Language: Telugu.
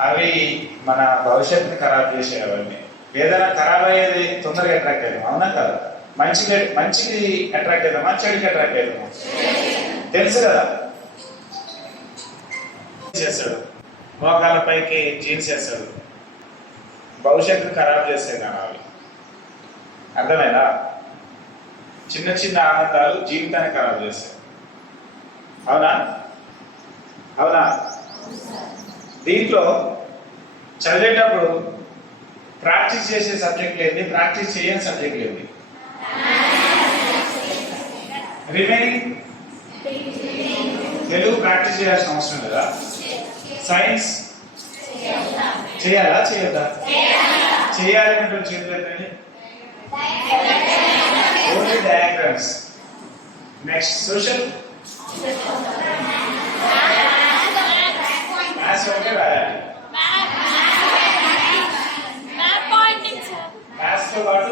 అవి మన భవిష్యత్తుని ఖరాబ్ చేసే అవన్నీ. ఏదైనా ఖరాబ్ అయ్యేది తొందరగా అట్రాక్ట్ అవుతాం. అవునా కదా? మంచికి మంచికి అట్రాక్ట్ అవుతామా? చెడుకి అట్రాక్ట్ అవుతామా? తెలుసు కదా? చేస్తాడు. మోకాళ్ళ పైకి జీన్స్ వేస్తాడు. భవిష్యత్తుని ఖరాబ్ చేస్తాయి అవి అర్థమైనా చిన్న చిన్న ఆనందాలు జీవితాన్ని ఖరాబ్ చేస్తాయి. అవునా? దీంట్లో చదివేటప్పుడు ప్రాక్టీస్ చేసే సబ్జెక్ట్ లేదు ప్రాక్టీస్ చేయని సబ్జెక్ట్ లేదు రిమైనింగ్ తెలుగు ప్రాక్టీస్ చేయాల్సిన అవసరం లేదా? సైన్స్ చేయాలా? చేయొద్దా? చేయాలి అంటే చేతులు only diagrams next social maths ఒకటే రాయాలి మ్యాథ్స్ తో పాటు